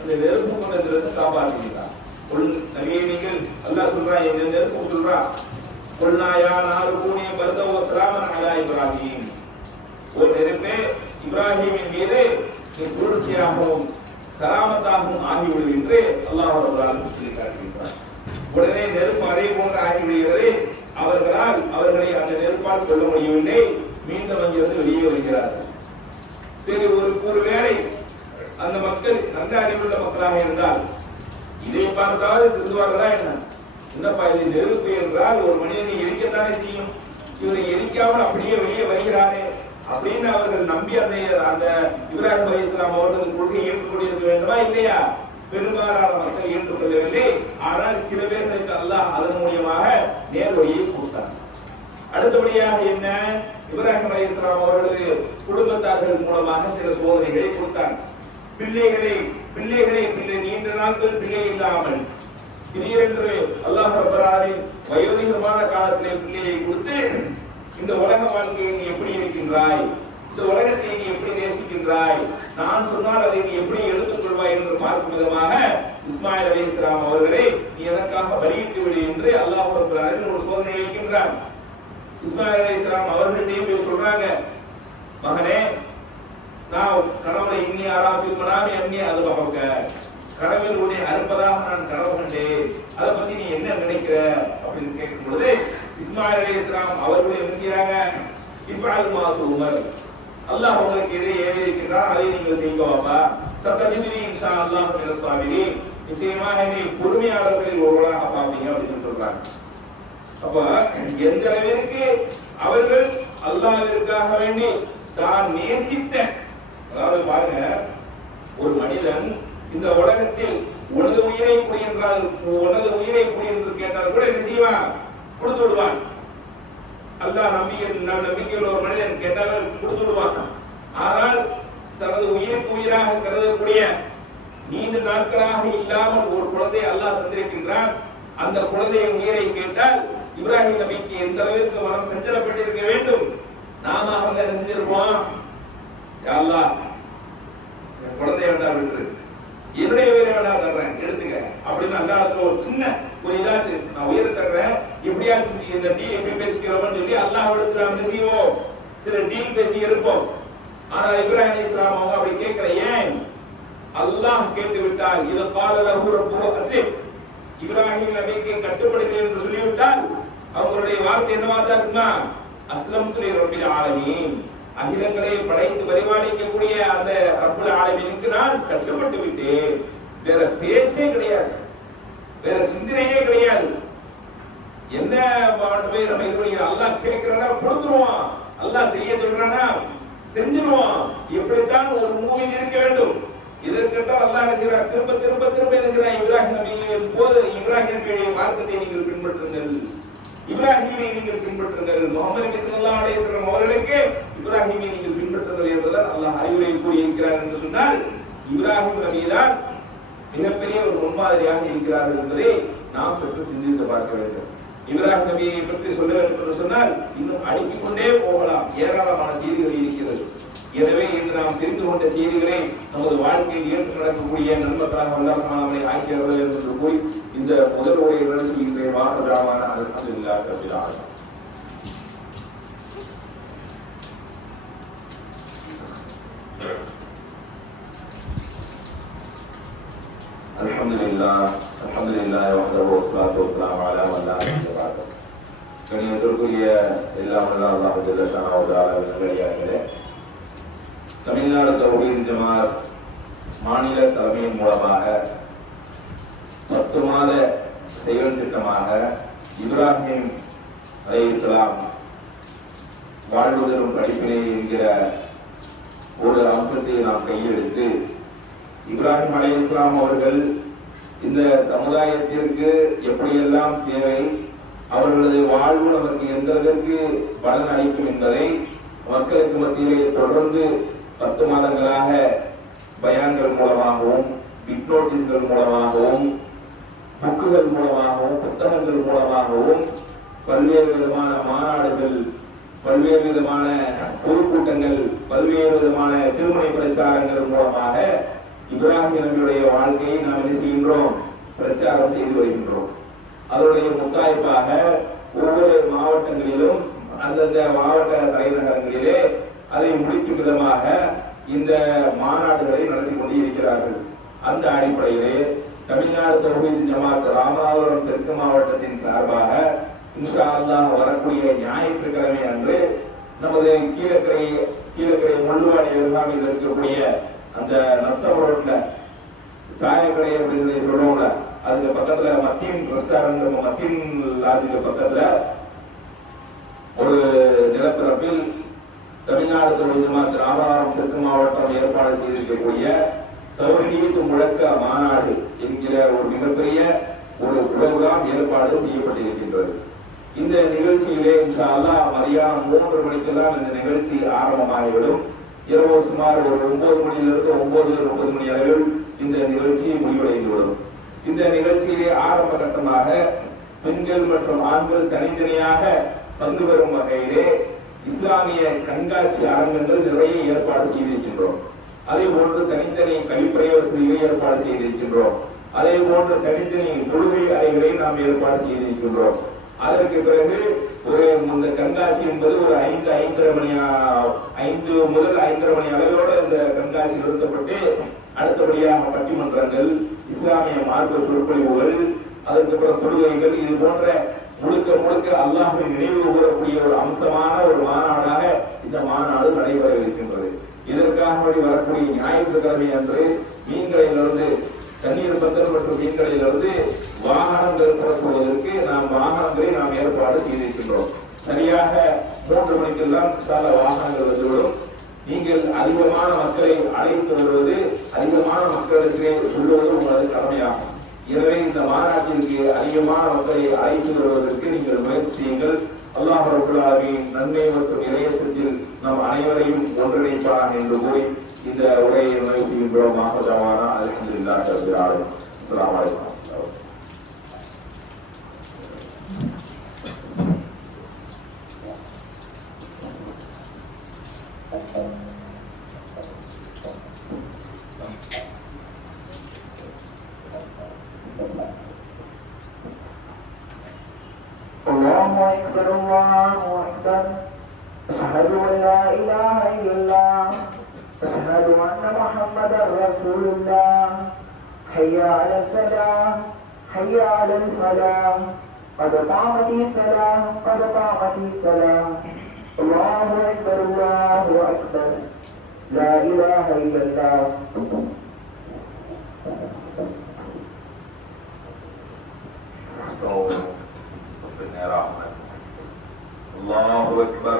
அந்த நெருப்பு குண்டத்திலிருந்து காப்பாற்றுகிறார். நபியை நீங்கள் அல்லாஹ் சொல்றான், இந்த நெருப்பு சொல்றான், கொள்ளாயா நாலு கூனிய பர்தவ சலாமன் அலா இப்ராஹிம், ஒரு நெருப்பே இப்ராஹிமின் மீது குளிர்ச்சியாகவும் சலாமத்தாகவும் ஆகிவிடும் என்று அல்லாஹ் சொல்லி காட்டுகின்றார். உடனே நெருப்பு அதே போன்று ஆகிவிடுகிறது. அவர்களை அந்த நெருப்பால் கொள்ள முடியவில்லை. மீண்டும் அங்கிருந்து வெளியே வருகிறார்கள். சரி, ஒருவேளை அந்த மக்கள் நல்ல அறிவுள்ள மக்களாக இருந்தால் இதை பார்த்தாவது திருந்துவார்களா என்ன? என்னப்பா இது நெருப்பு என்றால் ஒரு மனிதனை எரிக்கத்தானே செய்யும், இவரை எரிக்காமல் அப்படியே வெளியே வருகிறாரே அப்படின்னு அவர்கள் நம்பி அந்த இப்ராஹிம் அலைஹிஸ்ஸலாம் அவர்கள் கொள்கையை ஏற்றுக்கொண்டிருக்க வேண்டுமா இல்லையா? பெரும்பாலான மக்கள் ஏற்றுக்கொள்ளவில்லை. ஆனால் சில பேர்களுக்கு அல்லாஹ் அதன் மூலியமாக நேர் வழியை கொடுத்தார். அடுத்தபடியாக என்ன, இப்ராஹிம் அலைஹிஸ்ஸலாம் அவர்களது குடும்பத்தார்கள் மூலமாக சில சோதனைகளை கொடுத்தார். பிள்ளைகளை நீண்ட நாட்கள் பிள்ளை இல்லாமல் திடீரென்று அல்லாஹ் ரப்பல் ஆலமீன் வயோதிகமான காலத்திலே பிள்ளையை கொடுத்து, இந்த உலக வாழ்க்கையை நீ எப்படி இருக்கின்றாய், இந்த உலகத்தை நீ எப்படி நேசிக்கின்றாய், நான் சொன்னால் அதை நீ எப்படி எடுத்துக் கொள்வாய் என்று பார்க்கும் விதமாக இஸ்மாயில் அலைஹிஸ்ஸலாம் அவர்களை நீ எனக்காக பலியிட்டு விடு என்று அல்லாஹ் ரப்பல் ஆலமீன் ஒரு சோதனை வைக்கின்றான். இஸ்மாயில் அலைஹிஸ்ஸலாம் அவர்கள்ட்டே போய் சொல்றாங்க, மகனே, நான் கனவுல இன்னி ஆராஃபில் மனாமி அன்னி அது பகக்க, கனவில் உன்னை அறுப்பதாக நான் கனவு கண்டேன், அதை பத்தி நீ என்ன நினைக்கிற அப்படின்னு கேட்கும் பொழுது இஸ்மாயில் அலைஹிஸ்ஸலாம் அவர்கள் என்ன செய்யறாங்க, இஃபஅல் மா துமர், அல்லாஹ் உங்களுக்கு எதை ஏவி இருக்கிறார் அதை நீங்கள் செய்வாப்பா, சத்தஜிதுனி இன்ஷா அல்லாஹ் மினஸ் சாபிரீன், நிச்சயமாக நீ பொறுமையாளர்களில் ஒருவராக பார்ப்பீங்க அப்படின்னு சொல்றாங்க. அப்ப எந்த அளவிற்கு அவர்கள் அல்லாஹ்விற்காக வேண்டி தான் நேசித்த, அதாவது பாருங்க, ஒரு மனிதன் இந்த உலகத்தில் உனது உயிரை புரி என்று கேட்டால் கூட என்ன செய்வான், கொடுத்து விடுவான். அல்லாஹ் நம்பிக்கையுள்ள ஒரு மனிதன் கேட்டால் கொடுத்து விடுவான். ஆனால் தனது உயிருக்கு உயிராக கருதக்கூடிய நீண்ட நாட்களாக இல்லாமல் ஒரு குழந்தை அல்லாஹ் தந்திருக்கின்றான். அந்த குழந்தையின் உயிரை கேட்டால் இப்ராஹிம் நபிக்கு எந்த அளவிற்கு மனம் சஞ்சலப்பட்டிருக்க வேண்டும். நாம அவங்க என்ன செஞ்சிருப்போம், யா அல்லாஹ் என் குழந்தைய வேண்டாம் விட்டுரு, என்னுடைய உயிரை வேண்டாம் தர்றேன் எடுத்துக்க அப்படின்னு அல்லாஹ்வுக்கு ஒரு சின்ன ஒரு இதாச்சு, நான் உயிரை தர்றேன், எப்படியாச்சும் இந்த டீல் எப்படி பேசிக்கிறோம்னு சொல்லி அல்லாஹ்விடத்துல நம்ம செய்வோம், சில டீல் பேசி இருப்போம். ஆனா இப்ராஹிம் அலைஹிஸ்ஸலாம் அவங்க அப்படி கேட்கல. ஏன்? அல்லாஹ் கேட்டு விட்டால், இது கால லஹு ரப்புஹு அஸ்லிம், இப்ராஹிம் நபிக்கு கட்டுப்படுங்கள் என்று சொல்லிவிட்டால் அவங்களுடைய வார்த்தை என்னவா தான் இருக்குமா, அஸ்லம்து லிரப்பில் ஆலமீன், அகிலங்களை படைத்து பரிபாலிக்கக்கூடிய அந்த ரப்புல் ஆலமீனுக்கு நான் கட்டுப்பட்டு விட்டேன். வேற பேச்சே கிடையாது, வேற சிந்தனையே கிடையாது. என்ன போய் நம்ம இருக்கிற அல்லாஹ் கேட்கிறானா கொடுத்துருவான், அல்லாஹ் செய்ய சொல்றானா செஞ்சிருவான். இப்படித்தான் ஒரு மூமின் இருக்க வேண்டும். இதற்கெல்லாம் அல்லாஹ் என்ன செய்றார், திரும்ப திரும்ப திரும்ப என்ன செய்றார், இப்ராஹிம் நபியின் போது இப்ராஹிம் நபியுடைய மார்க்கத்தை நீங்கள் பின்பற்றுங்கள், இப்ராஹிமை நீங்கள் பின்பற்றுங்கள், முஹம்மது நபி ஸல்லல்லாஹு அலைஹி வஸல்லம் அவர்களுக்கு இப்ராஹிமை நீங்கள் பின்பற்றுங்கள் என்பதால் அல்லாஹ் அறிவுரை கூறியிருக்கிறார் என்று சொன்னால், இப்ராஹிம் நபிதான் மிகப்பெரிய ஒரு முன்மாதிரியாக இருக்கிறார்கள் என்பதை நாம் சற்று சிந்தித்து பார்க்க வேண்டும். இப்ராஹிம் நபியை பற்றி சொல்ல வேண்டும் என்று சொன்னால் இன்னும் அடுக்கிக் கொண்டே போகலாம், ஏராளமான செய்திகள் இருக்கிறது. எனவே இன்று நாம் தெரிந்து கொண்ட செய்திகளை நமது வாழ்க்கையில் ஏற்று நடக்கக்கூடிய நன்மக்களாக வல்லரசானவரை ஆக்கியவர்கள் என்று கூறி இந்த முதல் உரையுடன் சொல்கின்ற வாகனமான அல்ஹம்துலில்லாஹி ரப்பில் ஆலமீன். அல்ஹம்துலில்லாஹி வஹ்தஹு வஸ்ஸலாத்து வஸ்ஸலாமு அலா மன் லா நபிய்ய பஅது. கண்ணியத்திற்குரிய எல்லாம் வல்ல அல்லாஹ் ஜல்ல ஷானஹு வ தஆலா நல்லடியார்களே, தமிழ்நாடு தௌஹீத் ஜமாத் மாநில தலைமையின் மூலமாக 10 மாத செயல் திட்டமாக இப்ராஹிம் அலைஹிஸ்ஸலாம் வாழ்வுதலும் படிப்பினை என்கிற ஒரு அம்சத்தை நாம் கையெடுத்து இப்ராஹிம் அலைஹிஸ்ஸலாம் அவர்கள் இந்த சமுதாயத்திற்கு எப்படியெல்லாம் தேவை, அவர்களது வாழ்வு நமக்கு எந்த அளவிற்கு பலன் அளிக்கும் என்பதை மக்களுக்கு மத்தியிலே தொடர்ந்து 10 மாதங்களாக பயான்கள் மூலமாகவும், பிட் நோட்டீஸ்கள் மூலமாகவும், புக்குகள் மூலமாகவும், புத்தகங்கள் மூலமாகவும், பல்வேறு விதமான மாநாடுகள், பல்வேறு விதமான பொதுக்கூட்டங்கள், பல்வேறு விதமான திருமண பிரச்சாரங்கள் மூலமாக இப்ராஹிம் நபியுடைய வாழ்க்கையை நாம் என்ன செய்கின்றோம், பிரச்சாரம் செய்து வருகின்றோம். அதனுடைய முத்தாய்ப்பாக ஒவ்வொரு மாவட்டங்களிலும் அந்தந்த மாவட்ட தலைநகரங்களிலே அதை முடிக்கும் விதமாக இந்த மாநாடுகளை நடத்தி கொண்டிருக்கிறார்கள். அந்த அடிப்படையிலே தமிழ்நாடு தௌஹீத் ஜமாத் ராமநாதபுரம் தெற்கு மாவட்டத்தின் சார்பாக இன்ஷா அல்லாஹ் வரக்கூடிய ஞாயிற்றுக்கிழமை அன்று நமது கீழக்கரை முள்ளுவாடி அருகாமையில் இருக்கக்கூடிய அந்த நத்தம் ரோட்ல சாயக்கடை அப்படின்னு சொல்லுவோம்ல, அதுக்கு பக்கத்துல மத்தியின் ரெஸ்டாரண்ட், மத்தியின் லாட்ஜுக்கு பக்கத்துல ஒரு நிலப்பரப்பில் தமிழ்நாடு தௌஹீத் ஜமாத் ராமநாதபுரம் தெற்கு மாவட்டம் ஏற்பாடு செய்திருக்கக்கூடிய தௌஹீத் முழக்க மாநாடு என்கிற ஒரு மிகப்பெரிய ஒரு புரோகிராம் ஏற்பாடு செய்யப்பட்டிருக்கின்றது. இந்த நிகழ்ச்சியிலே இன்ஷா அல்லாஹ் மதியானம் 3 மணிக்கெல்லாம் இந்த நிகழ்ச்சி ஆரம்பமாகிவிடும். இரவு சுமார் ஒரு 9 மணியிலிருந்து 9:30 மணி அளவில் இந்த நிகழ்ச்சி முடிவடைந்துவிடும். இந்த நிகழ்ச்சியிலே ஆரம்ப கட்டமாக பெண்கள் மற்றும் ஆண்கள் தனித்தனியாக பங்கு பெறும் வகையிலே இஸ்லாமிய கண்காட்சி அரங்கங்கள் நிறைய ஏற்பாடு செய்திருக்கின்றோம். அதே போன்று தனித்தனி கழிப்பறை வசதிகளை ஏற்பாடு செய்திருக்கின்றோம். அதே போன்று தனித்தனி தொழுகை அறைகளை நாம் ஏற்பாடு செய்திருக்கின்றோம். அதற்கு பிறகு ஒரு இந்த கண்காட்சி என்பது ஒரு 5 முதல் 5:30 மணி அளவோடு இந்த கண்காட்சி நிறுத்தப்பட்டு அடுத்தபடியாக பட்டிமன்றங்கள், இஸ்லாமிய மார்க்க சொற்பொழிவுகள், அதற்கு பிறகு தொழுகைகள், இது போன்ற முழுக்க அல்லாஹ்வின் நினைவு கூறக்கூடிய ஒரு அம்சமான ஒரு மாநாடாக இந்த மாநாடு நடைபெற இருக்கின்றது. இதற்காக வரக்கூடிய ஞாயிற்றுக்கிழமை அன்று மீன்கடையிலிருந்து தண்ணீர் பந்தல் மற்றும் மீன்கடையிலிருந்து வாகனங்கள் புறப்படுவதற்கு வாகனங்களை நாம் ஏற்பாடு செய்திருக்கின்றோம். சரியாக 3 மணிக்கெல்லாம் சால வாகனங்கள் வந்துவிடும். நீங்கள் அதிகமான மக்களை அழைத்து வருவது, அதிகமான மக்களுக்கு சொல்லுவது உங்களது கடமையாகும். எனவே இந்த மாநாட்டிற்கு அதிகமான மக்களை அழைத்து வருவதற்கு நீங்கள் முயற்சி செய்யுங்கள். அல்லாஹ் ரப்பல் ஆலமீன் நன்மை மற்றும் இறையச்சத்தில் நம் அனைவரையும் ஒன்றிணைப்பான் என்று கூறி இந்த உரையை நிறைவு செய்கின்றோம். மாஹதவானா அல்ஹம்துலில்லாஹி ரப்பில் ஆலமீன். அஸ்ஸலாமு அலைக்கும். الله أكبر الله أكبر أشهد أن لا إله إلا الله أشهد أن محمدا رسول الله حي على الصلاة حي على الفلاح قد قامت الصلاة قد قامت الصلاة الله أكبر الله أكبر لا إله إلا الله الله أكبر.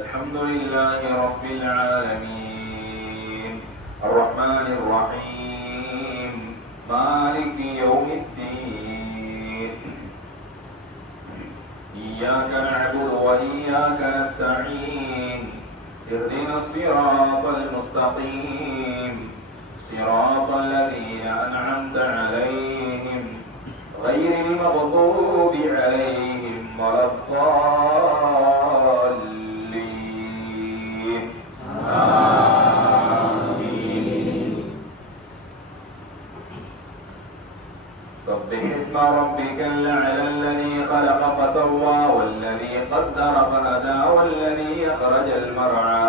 الحمد لله رب العالمين الرحمن الرحيم مالك يوم الدين إياك نعبد وإياك نستعين اهدنا الصراط المستقيم صراط الذين أنعمت عليهم غير المغضوب عليهم ولا الضالين آمين. سبح اسم ربك الأعلى الذي خلق فسوى والذي قدر فهدى والذي أخرج المرعى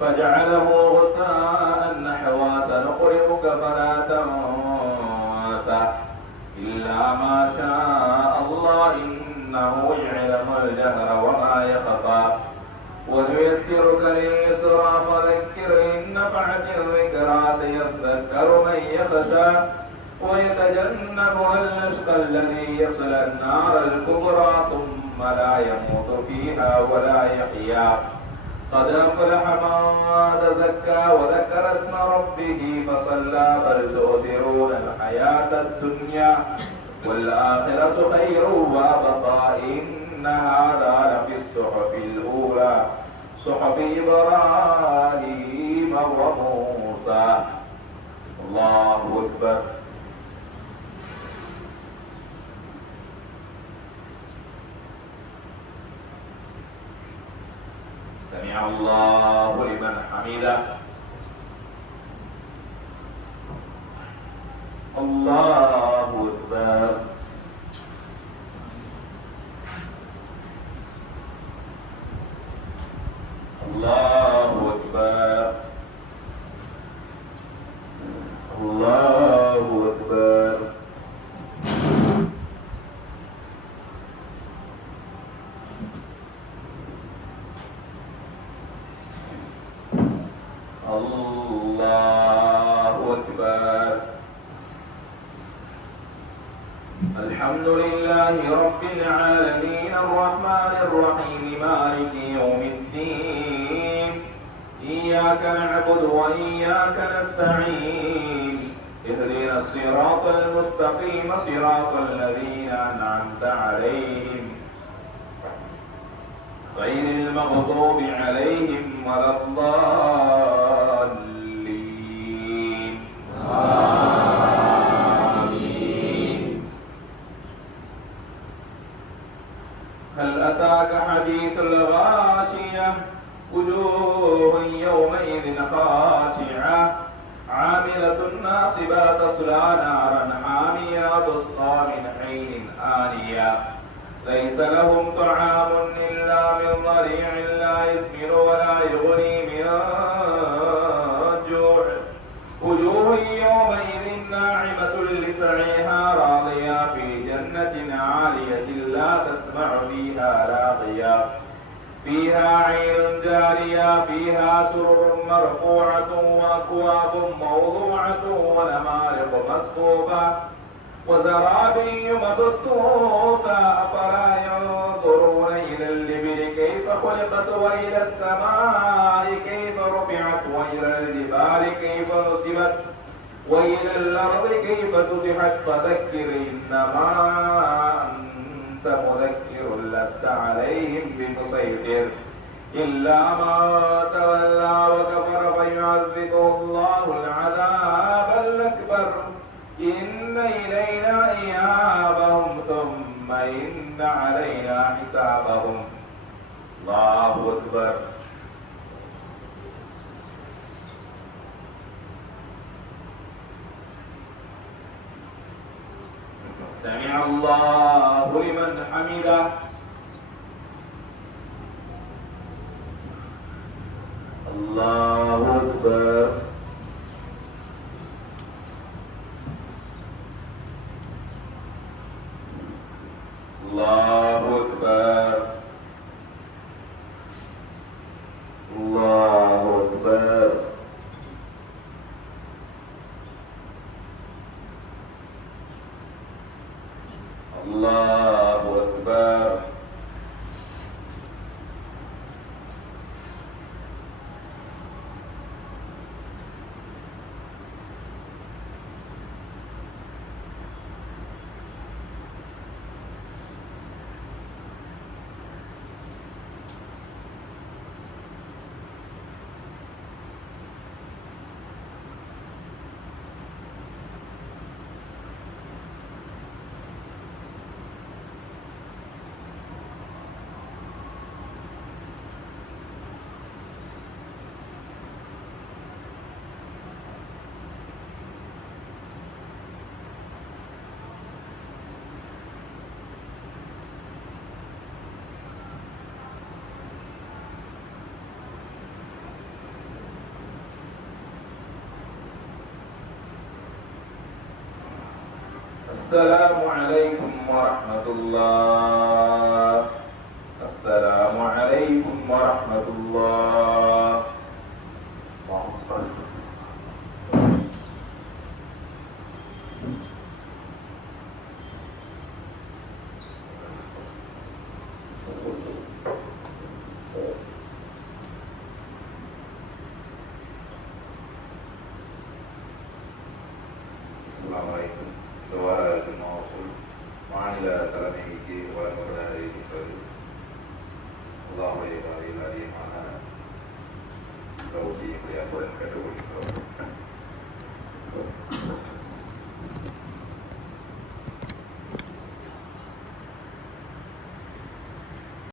فجعله غثاء نحوا سنقرئك فلا تنسى إلا ما شاء الله إنه يعلم الجهر وما يخفى ونيسرك لليسرى فذكر إن نفعت الذكرى سيذكر من يخشى ويتجنبها الأشقى الذي يصلى النار الكبرى ثم لا يموت فيها ولا يحيا قد أفلح من تزكى وذكر اسم ربه فصلى بل تؤثرون الحياة الدنيا والآخرة خير وأبقى إن هذا لفي الصحف الأولى صحف إبراهيم وموسى. الله أكبر. سمع الله لمن حمده. الله أكبر. الله أكبر. الله أكبر. الله أكبر. الحمد لله رب العالمين الرحمن الرحيم مالك يوم الدين إياك نعبد وإياك نستعين اهدنا الصراط المستقيم صراط الذين أنعمت عليهم غير المغضوب عليهم ولا الضالين. آمين. هل أتاك حديث الغاشية وجوه يومئذ خاشعة عاملة ناصبة تصلى نارا حامية تسقى من عين آنية ليس لهم طعام إلا من ضريع لا يسمن ولا يغني من جوع وجوه يومئذ ناعمة لسعيها راضية في جنة عالية لا تسمع فيها لاغية فيها عين جارية فيها سرر مرفوعة وأكواب موضوعة ونمارق مصفوفة وزرابي مبثوثة أفلا ينظرون إلى الإبل كيف خلقت وإلى السماء كيف رفعت وإلى الجبال كيف نصبت وإلى الأرض كيف سطحت فذكر إنما أنت مذكر لست عليهم بمسيطر إلا من تولى وكفر فيعذبه الله العذاب الأكبر إن إلينا إيابهم ثم إن علينا حسابهم. الله أكبر. سمع الله لمن حمده. الله أكبر. الله أكبر. الله أكبر. الله أكبر. السلام عليكم ورحمة الله. السلام عليكم ورحمة الله. Assalamualaikum warahmatullahi மாநில தலைமைக்கு வழங்கப்பட அறிவிப்பது அல்லாஹுடைய வகையில் அதிகமான கௌசியங்களை அன்புடன் கேட்டுக்கொள்கிறோம்.